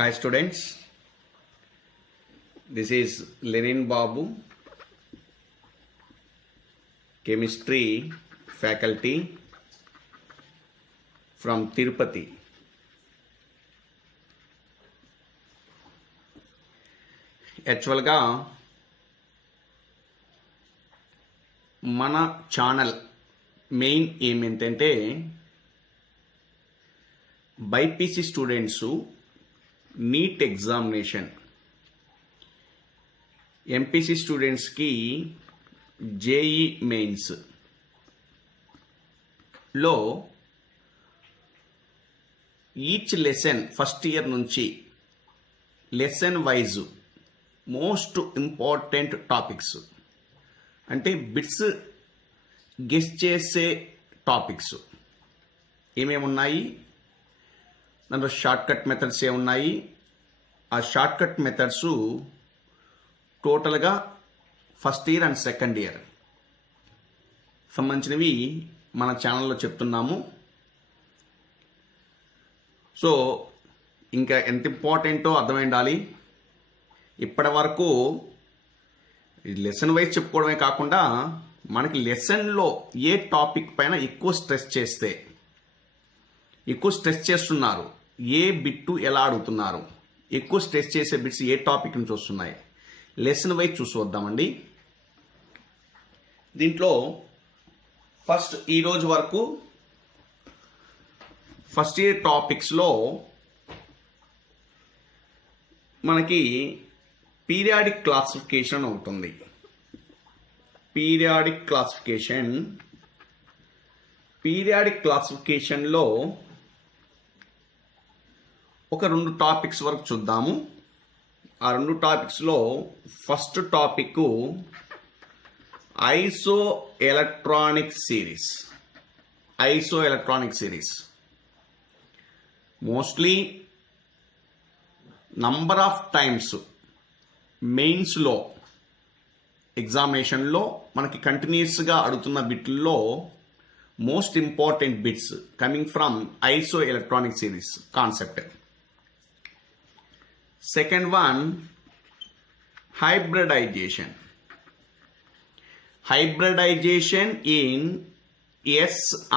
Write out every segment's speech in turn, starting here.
Hi students, this is Lenin Babu, chemistry faculty from Tirupati. యాక్చువల్గా మన channel main ఏమేంటంటే BiPC students NEET examination, MPC స్టూడెంట్స్కి JEE mains లో each lesson first year నుంచి lesson wise most important topics అంటే bits guess చేసే topics ఏమేమి ఉన్నాయి, దాంట్లో షార్ట్ కట్ మెథడ్స్ ఏమున్నాయి, ఆ షార్ట్ కట్ మెథడ్స్ టోటల్గా first year and second year సంబంధించినవి మన ఛానల్లో చెప్తున్నాము. సో ఇంకా ఎంత ఇంపార్టెంటో అర్థమై ఉండాలి. ఇప్పటి వరకు లెసన్ వైజ్ చెప్పుకోవడమే కాకుండా మనకి లెసన్లో ఏ టాపిక్ పైన ఎక్కువ స్ట్రెస్ చేస్తున్నారు, ఏ బిట్టు ఎలా అడుగుతున్నారు, ఎక్కువ స్ట్రెస్ చేసే బిట్స్ ఏ టాపిక్ నుంచి వస్తున్నాయి, లెసన్ వైజ్ చూసి వద్దామండి. దీంట్లో ఫస్ట్ ఈరోజు వరకు ఫస్ట్ ఇయర్ టాపిక్స్లో మనకి పీరియాడిక్ క్లాసిఫికేషన్ ఉంటుంది. పీరియాడిక్ క్లాసిఫికేషన్లో ఒక 2 టాపిక్స్ వరకు చూద్దాము. ఆ 2 టాపిక్స్లో first topic isoelectronic series. Mostly number of times మెయిన్స్లో ఎగ్జామినేషన్లో మనకి కంటిన్యూస్గా అడుగుతున్న బిట్లలో most important bits coming from isoelectronic series concept. Second one hybridization in S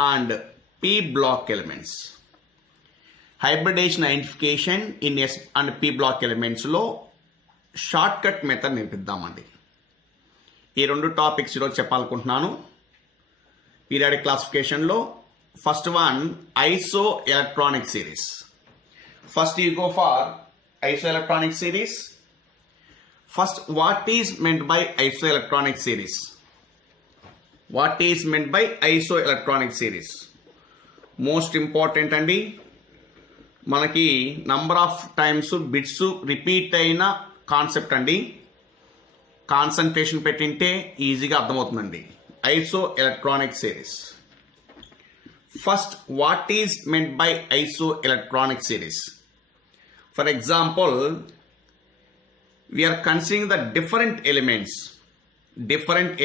and P block elements. Hybridisation identification in S and P block ఎలిమెంట్స్లో short cut method నేర్పిద్దామండి. ఈ 2 topics ఈరోజు చెప్పాలనుకుంటున్నాను. పీరియాడిక్ క్లాసిఫికేషన్లో first one isoelectronic series. First you go for isoelectronic series. First what is meant by isoelectronic series? Most important అండి. మనకి number of times bits repeat అయిన concept అండి. Concentration పెట్టింటే ఈజీగా అర్థమవుతుందండి. Isoelectronic series. First what is meant by isoelectronic series? For example, we are considering the different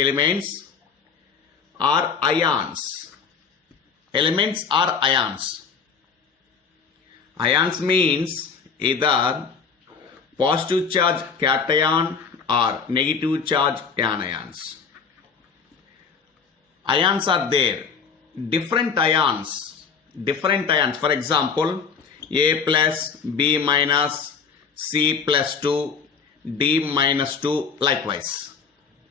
elements are ions. Ions means either positive charge cation or negative charge anions. Ions are there. Different ions. For example, A plus, B minus, C plus 2, D minus 2, likewise.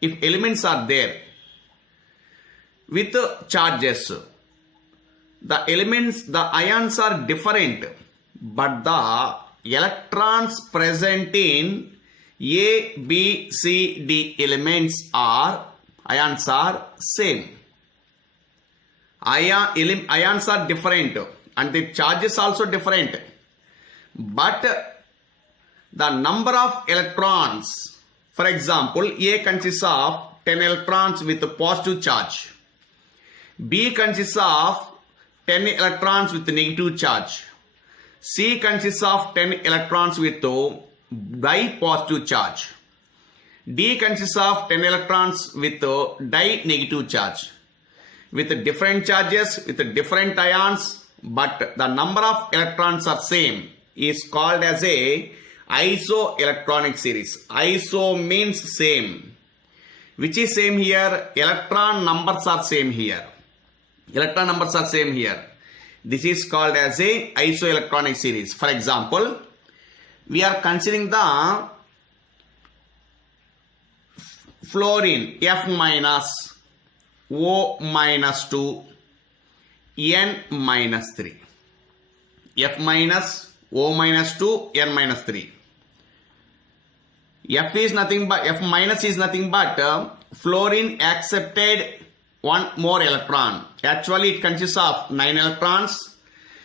If elements are there with charges, the ions are different, but the electrons present in A, B, C, D ions are same. Ions are different and the charges also different, but the number of electrons, for example, A consists of 10 electrons with positive charge, B consists of 10 electrons with negative charge, C consists of 10 electrons with di-positive charge, D consists of 10 electrons with di-negative charge. With different charges, with different ions, but the number of electrons are same. is called as a isoelectronic series. Iso means same. Which is same here? Electron numbers are same here. Electron numbers are same here. This is called as a isoelectronic series. For example, we are considering the fluorine F minus, O minus 2, N minus 3. F minus, O minus 2, N minus 3. F minus is nothing but fluorine accepted one more electron. Actually, it consists of 9 electrons.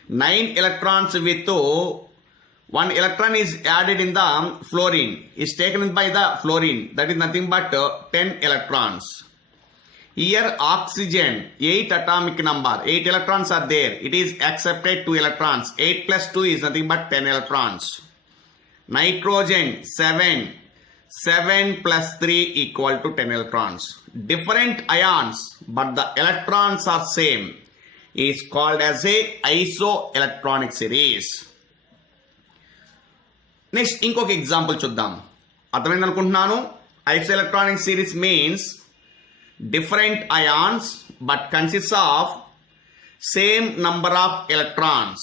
9 electrons with 1 electron is added in the fluorine. Is taken by the fluorine. That is nothing but 10 electrons. Here oxygen, 8 atomic number. 8 electrons are there. It is accepted 2 electrons. 8 plus 2 is nothing but 10 electrons. Nitrogen, 7. 7 plus 3 equal to 10 electrons. Different ions, but the electrons are same. Is called as a isoelectronic series. Next, ఇంకొక ఎగ్జాంపుల్ చూద్దాం. అర్థమైంది అనుకుంటున్నాను. Isoelectronic series means different ions but consists of same number of electrons.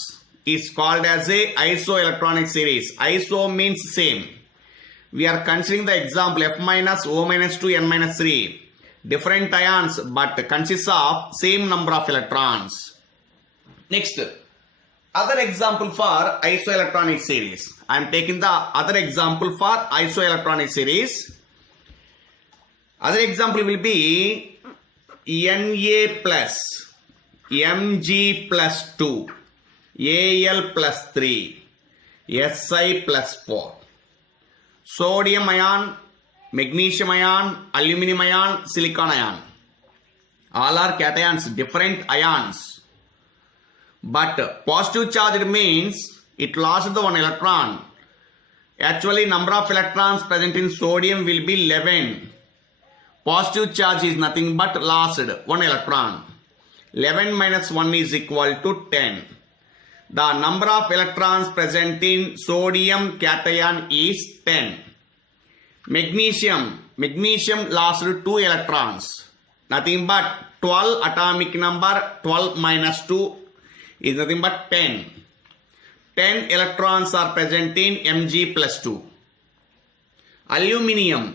Is called as a isoelectronic series. Iso means same. We are considering the example F minus, O minus 2, N minus 3. Different ions but consists of same number of electrons. Next, other example for isoelectronic series. I am taking the other example for isoelectronic series. Other example will be Na plus, Mg plus 2, Al plus 3, Si plus 4. Sodium ion, magnesium ion, aluminum ion, silicon ion. All are cations, different ions. But positive charged means it lost the 1 electron. Actually, number of electrons present in sodium will be 11. Positive charge is nothing but lost 1 electron. 11 minus 1 is equal to 10. The number of electrons present in sodium cation is 10. Magnesium lost 2 electrons. Nothing but 12 atomic number. 12 minus 2 is nothing but 10. 10 electrons are present in Mg plus 2. Aluminium,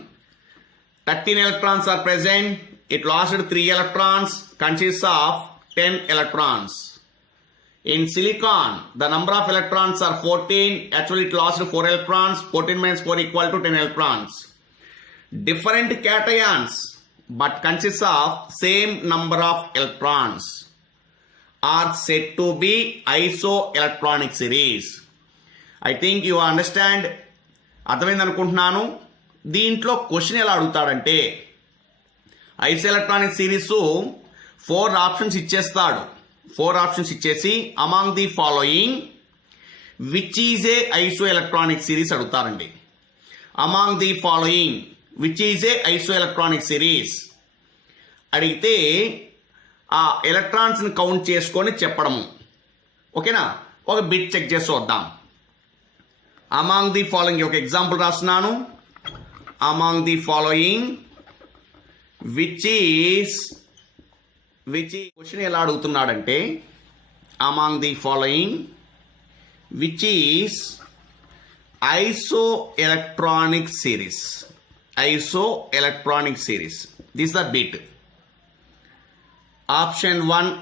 13 electrons are present. It lost 3 electrons, consists of 10 electrons. In silicon, the number of electrons are 14. Actually, it lost 4 electrons. 14 minus 4 equal to 10 electrons. Different cations, but consists of same number of electrons, are said to be isoelectronic series. I think you understand. అర్థమైంది అనుకుంటున్నాను. దీంట్లో question ఎలా అడుగుతాడంటే ఐసోఎలక్ట్రానిక్ సిరీస్ 4 ఆప్షన్స్ ఇచ్చేస్తాడు. 4 options ఇచ్చేసి among the following which is a isoelectronic series అడుగుతారండి. Among the following which is a isoelectronic series అడిగితే ఆ ఎలక్ట్రాన్స్ని కౌంట్ చేసుకొని చెప్పడము. ఓకేనా? ఒక బిట్ చెక్ చేసి వద్దాం. అమాంగ్ ది ఫాలోయింగ్ ఒక ఎగ్జాంపుల్ రాస్తున్నాను. Among the following which question ఎలా అడుగుతున్నాడంటే among the following which is isoelectronic series. Isoelectronic series. This is the bit. Option 1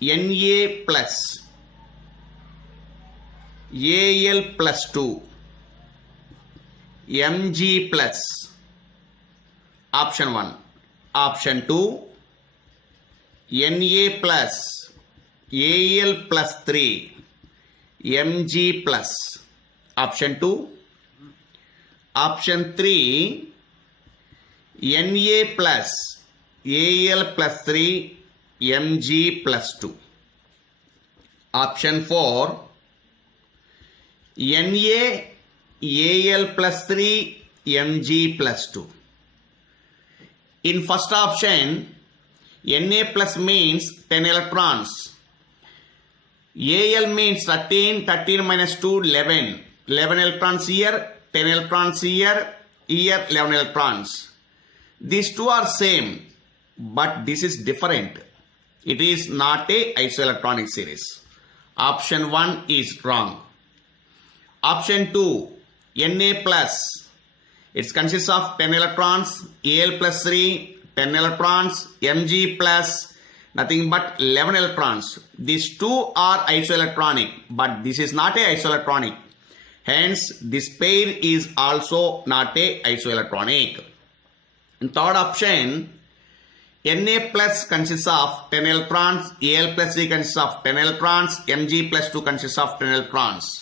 Na plus Al plus 2 Mg plus. Option 1. Option 2 Na plus Al plus 3 Mg plus. Option 2. Option 3 Na plus Al plus 3 Mg plus 2. Option 4 Na Al plus 3 Mg plus 2. In first option, Na plus means 10 electrons. Al means 13, 13 minus 2, 11. 11 electrons here, 10 electrons here, 11 electrons. These two are same, but this is different. It is not a isoelectronic series. Option 1 is wrong. Option 2, Na plus. It consists of 10 electrons, Al plus 3, 10 electrons, Mg plus nothing but 11 electrons. These two are isoelectronic, but this is not a isoelectronic. Hence, this pair is also not a isoelectronic. In third option, Na plus consists of 10 electrons, Al plus 3 consists of 10 electrons, Mg plus 2 consists of 10 electrons.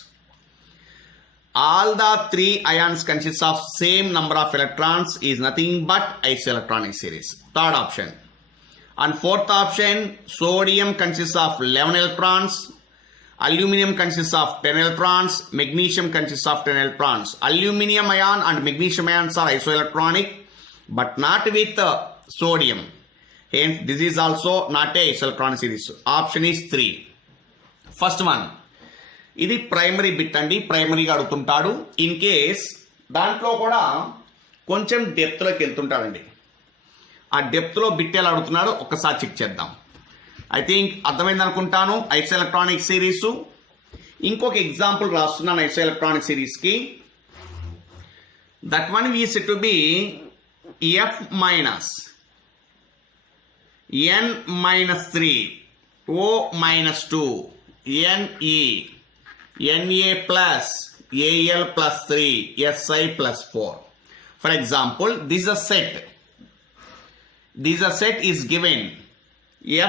All the three ions consists of same number of electrons is nothing but isoelectronic series. Third option. And fourth option, sodium consists of 11 electrons, aluminum consists of 10 electrons, magnesium consists of 10 electrons. Aluminum ion and magnesium ions are isoelectronic, but not with sodium. Hence, this is also not a isoelectronic series. Option is 3. First one. ఇది primary bit అండి, ప్రైమరీగా అడుగుతుంటాడు. In case దాంట్లో కూడా కొంచెం డెప్త్లోకి వెళ్తుంటాడండి. ఆ డెప్త్లో బిట్ ఎలా అడుగుతున్నాడో ఒక్కసారి చెక్ చేద్దాం. ఐ థింక్ అర్థమైంది అనుకుంటాను ఐసోఎలక్ట్రానిక్ సిరీస్. ఇంకొక ఎగ్జాంపుల్ రాస్తున్నాను ఐసోఎలక్ట్రానిక్ సిరీస్కి. That one we set to be F minus N minus 3 O minus 2 Ne Na plus Al plus 3 Si plus 4. For example, this is a set. This set is given.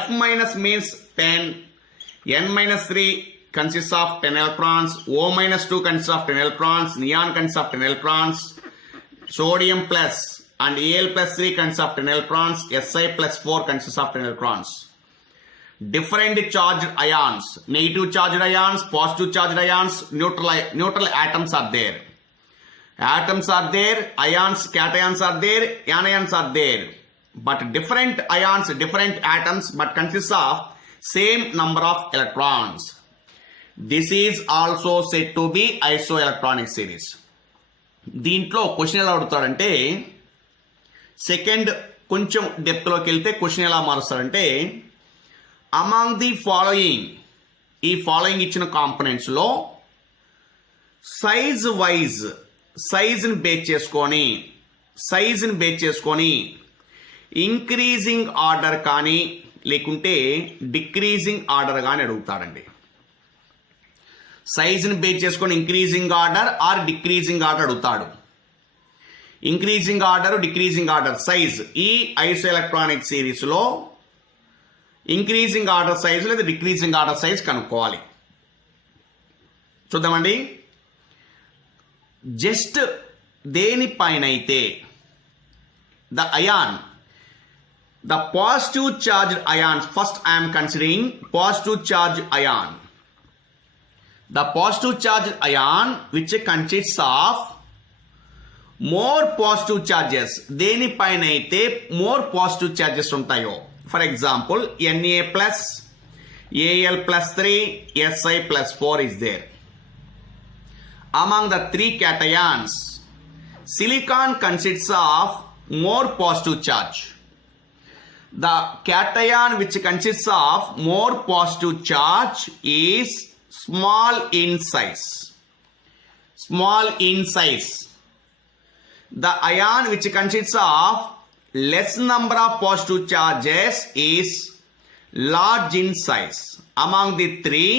F minus means 10. N minus 3 consists of 10 electrons. O minus 2 consists of 10 electrons. Neon consists of 10 electrons. Sodium plus and Al plus 3 consists of 10 electrons. Si plus 4 consists of 10 electrons. Different charged ions, negative charged ions, positive charged ions, neutral atoms are there. Atoms are there, ions, cations are there, anions are there. But different ions, different atoms, but consists of same number of electrons. This is also said to be isoelectronic series. దీంట్లో question ఎలా అడుగుతాడంటే, second కొంచెం డెప్త్లోకి వెళ్తే question ఎలా మారుస్తాడంటే, among the following, ఈ following ఇచ్చిన కాంపనెంట్స్ లో సైజ్ వైజ్ సైజ్ని బేస్ చేసుకొని ఇంక్రీజింగ్ ఆర్డర్ కానీ లేకుంటే డిక్రీజింగ్ ఆర్డర్ కానీ అడుగుతాడండి. సైజ్ని బేస్ చేసుకొని increasing order or decreasing order అడుగుతాడు. Increasing order, decreasing order, size. ఈ ఐసోఎలక్ట్రానిక్ సిరీస్ లో ఇంక్రీజింగ్ ఆర్డర్ సైజ్ లేదా డిక్రీజింగ్ ఆర్డర్ సైజ్ కనుక్కోవాలి. చూద్దామండి. జస్ట్ దేనిపైన అయితే the ion, the positive charge ions, first I'm considering positive charge ion. The positive charge ion which consists of more positive charges, దేనిపైన అయితే more positive charges ఉంటాయో. For example, Na plus, Al plus 3, Si plus 4 is there. Among the three cations, silicon consists of more positive charge. The cation which consists of more positive charge is small in size. Small in size. The ion which consists of less number of positive charges is large in size. Among the three,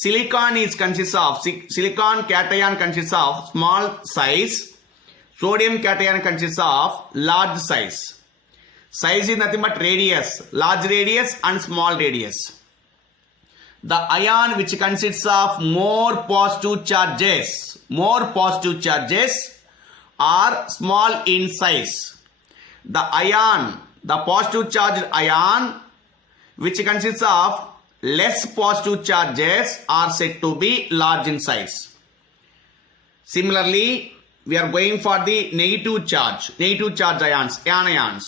silicon cation consists of small size, sodium cation consists of large size. Size is nothing but radius, large radius and small radius. The ion which consists of more positive charges are small in size. The positive charged ion which consists of less positive charges are said to be large in size. Similarly, we are going for the negative charge ions, anions.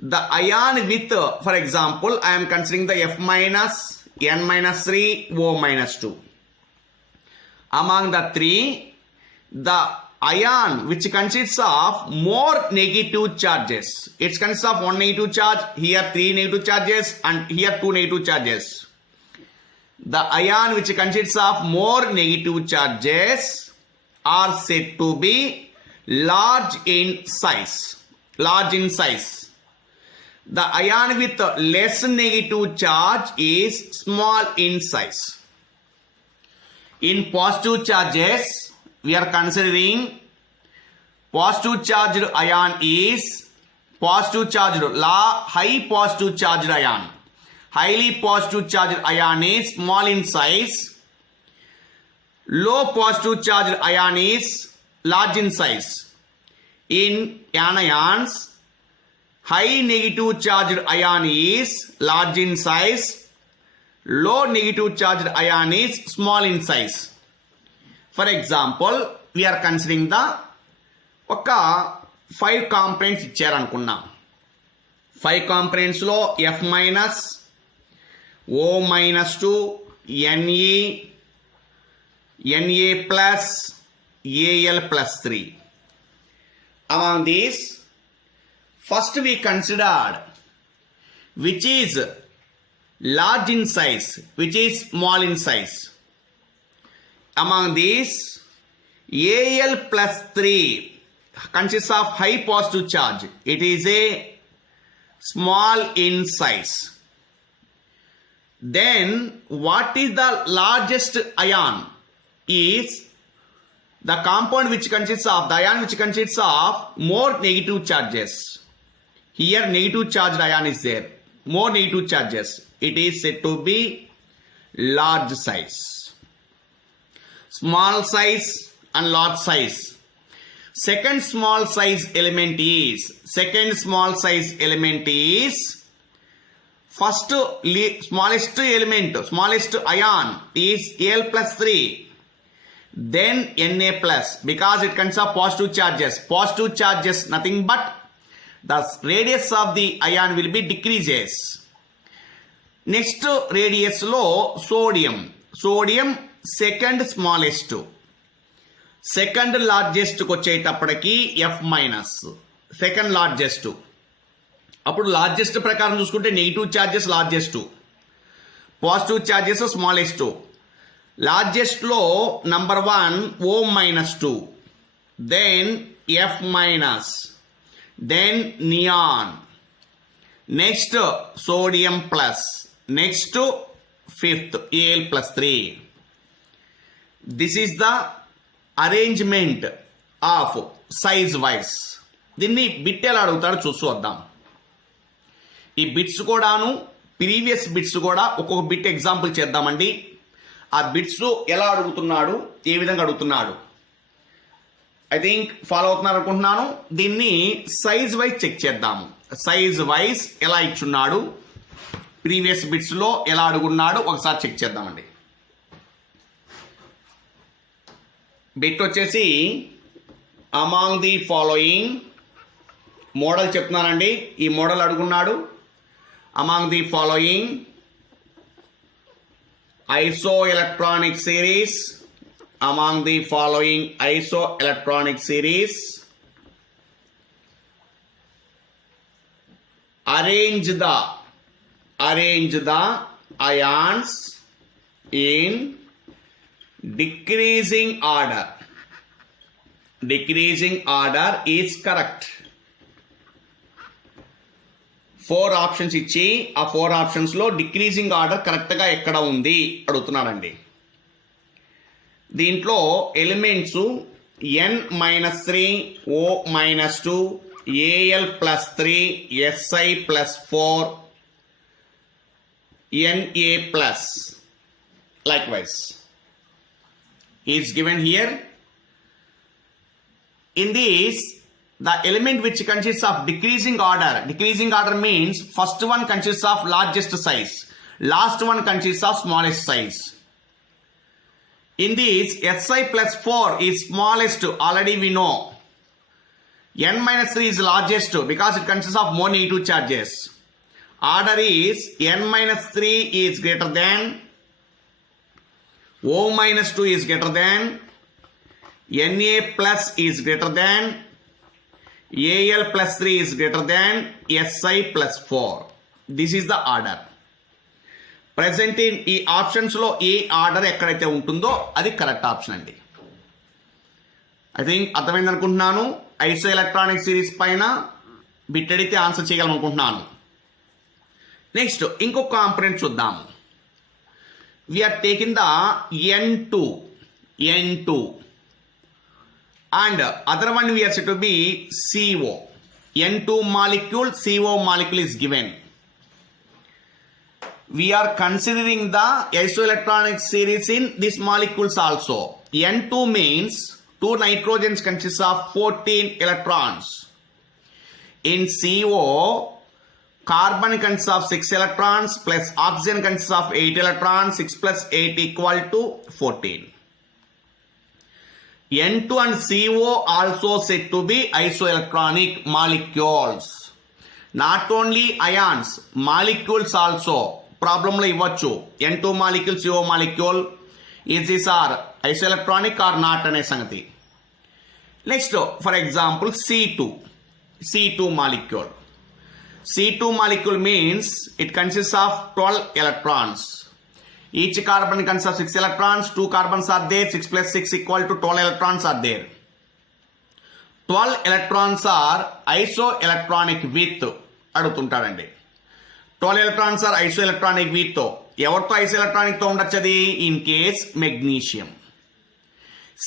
the ion with, for example, I am considering the F minus, N minus 3, O minus 2. Among the three, the ion which consists of more negative charges. It consists of one negative charge, here 3 negative charges, and here 2 negative charges. The ion which consists of more negative charges are said to be large in size. Large in size. The ion with less negative charge is small in size. In positive charges, we are considering positive charged ion is positive charged, high positive charged ion. Highly positive charged ion is small in size. Low positive charged ion is large in size. In anions, high negative charged ion is large in size. Low negative charged ion is small in size. For example, we are considering the 5 components ఇచ్చారనుకున్నాం. 5 components లో F minus, O minus 2, Ne, Na plus, Al plus 3. Among these, first we considered which is large in size, which is small in size. Among these, Al plus 3 consists of high positive charge. It is a small in size. Then what is the largest ion? Is the compound which consists of, the ion which consists of more negative charges. Here negative charged ion is there. More negative charges. It is said to be large size. Small size and large size. Second small size element is first smallest element, smallest ion is Al plus 3. Then Na plus, because it consists of positive charges. Positive charges nothing but the radius of the ion will be decreases. Next radius low sodium. Sodium second smallest. Second largest వచ్చేటప్పటికి F minus. Second largest. అప్పుడు లార్జెస్ట్ ప్రకారం చూసుకుంటే negative charges largest, positive charges smallest. Largest లో నంబర్ 1 O minus 2, then F minus, then neon, next sodium plus, next fifth Al plus 3. This is the arrangement of size wise. దీన్ని బిట్ ఎలా అడుగుతాడో చూసి వద్దాం. ఈ బిట్స్ కూడాను ప్రీవియస్ బిట్స్ కూడా ఒక్కొక్క బిట్ ఎగ్జాంపుల్ చేద్దామండి. ఆ బిట్స్ ఎలా అడుగుతున్నాడు, ఏ విధంగా అడుగుతున్నాడు, ఐ థింక్ ఫాలో అవుతున్నారు అనుకుంటున్నాను. దీన్ని సైజ్ వైజ్ చెక్ చేద్దాము. సైజ్ వైజ్ ఎలా ఇచ్చున్నాడు, ప్రీవియస్ బిట్స్ లో ఎలా అడుగున్నాడు ఒకసారి చెక్ చేద్దామండి. బిట్ వచ్చేసి అమాంగ్ ది ఫాలోయింగ్ మోడల్ చెప్తున్నానండి. ఈ మోడల్ అడుగున్నాడు. Among the following isoelectronic series, among the following isoelectronic series, arrange the ions in decreasing order. Decreasing order is correct. 4 ఆప్షన్స్ ఇచ్చి ఆ 4 ఆప్షన్స్ లో డిక్రీజింగ్ ఆర్డర్ కరెక్ట్ గా ఎక్కడ ఉంది అడుగుతున్నాడండి. దీంట్లో elements N-3, O-2, Al plus 3, Si plus 4, Na plus. Likewise, is given here. In this, the element which consists of decreasing order means first one consists of largest size, last one consists of smallest size. In this, Si plus 4 is smallest, already we know. n minus 3 is largest because it consists of more negative charges. Order is n minus 3 is greater than, O minus 2 is greater than, Na plus is greater than, Al plus 3 is greater than, Si plus 4. This is the order. Present in ఈ options లో ఏ order ఎక్కడైతే ఉంటుందో అది correct option అండి. I think అర్థమైంది అనుకుంటున్నాను. Isoelectronic series పైన బిట్ అడిగితే ఆన్సర్ చేయగలం అనుకుంటున్నాను. నెక్స్ట్ ఇంకొక కాంపొనెంట్ చూద్దాము. We're taking the N2 and other one we are said to be CO. N2 molecule, CO molecule is given. We are considering the isoelectronic series in these molecules also. N2 means 2 nitrogens consists of 14 electrons. In CO, carbon consists of 6 electrons plus oxygen consists of 8 electrons. 6 plus 8 equal to 14. N2 and CO also said to be isoelectronic molecules. Not only ions, molecules also. Problem lo ivvachu. N2 molecule, CO molecule. Is this are isoelectronic or not ane sangati. Next, for example, C2 molecule. C2 molecule means it consists of 12 electrons. Each carbon consists of 6 electrons. 2 carbons are there. 6 plus 6 equal to 12 electrons are there. 12 electrons are isoelectronic with అడుగుతుంటారండి. 12 electrons are isoelectronic with ఎవరితో isoelectronic తో ఉండొచ్చది? In case magnesium.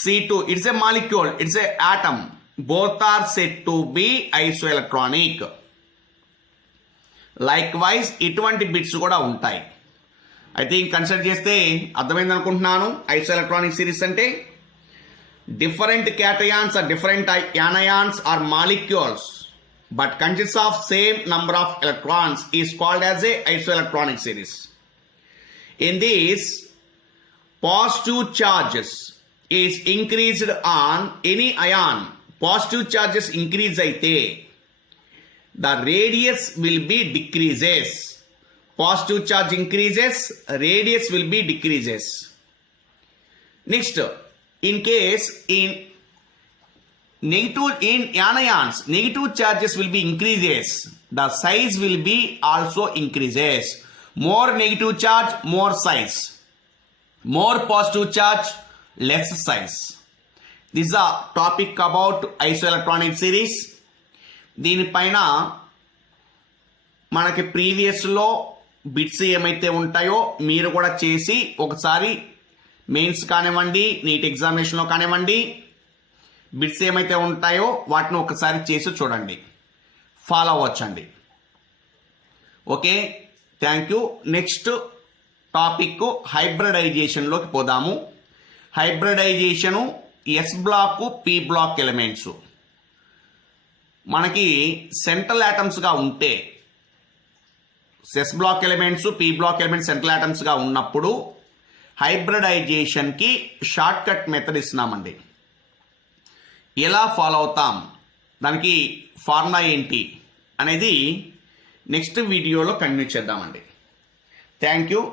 C2 it's a molecule, it's a atom. Both are said to be isoelectronic. Likewise ఇటువంటి బిట్స్ కూడా ఉంటాయి. I think consider చేస్తే అర్థమైంది అనుకుంటున్నాను. ఐసోఎలక్ట్రానిక్ సిరీస్ అంటే different cations or different anions or molecules but consist of same number of electrons is called as a isoelectronic series. In this positive charges is increased on any ion. Positive charges increase అయితే the radius will be decreases. Positive charge increases, radius will be decreases. Next, in case in anions, negative charges will be increases. The size will be also increases. More negative charge, more size. More positive charge, less size. This is a topic about isoelectronic series. దీనిపైన మనకి ప్రీవియస్లో బిట్స్ ఏమైతే ఉంటాయో మీరు కూడా చేసి ఒకసారి మెయిన్స్ కానివ్వండి, నీట్ ఎగ్జామినేషన్లో కానివ్వండి, బిట్స్ ఏమైతే ఉంటాయో వాటిని ఒకసారి చేసి చూడండి, ఫాలో అవ్వచ్చండి. Okay, thank you. Next topic హైబ్రిడైజేషన్లోకి పోదాము. Hybridisation S block, P block elements మనకి సెంట్రల్ ఆటమ్స్ గా ఉంటే, S block elements, P block elements central atoms గా ఉన్నప్పుడు హైబ్రిడైజేషన్ కి షార్ట్ కట్ మెథడ్ ఇస్తున్నామండి. ఎలా ఫాలో అవుతాం, దానికి ఫార్ములా ఏంటి అనేది నెక్స్ట్ వీడియోలో కంటిన్యూ చేద్దామండి. Thank you.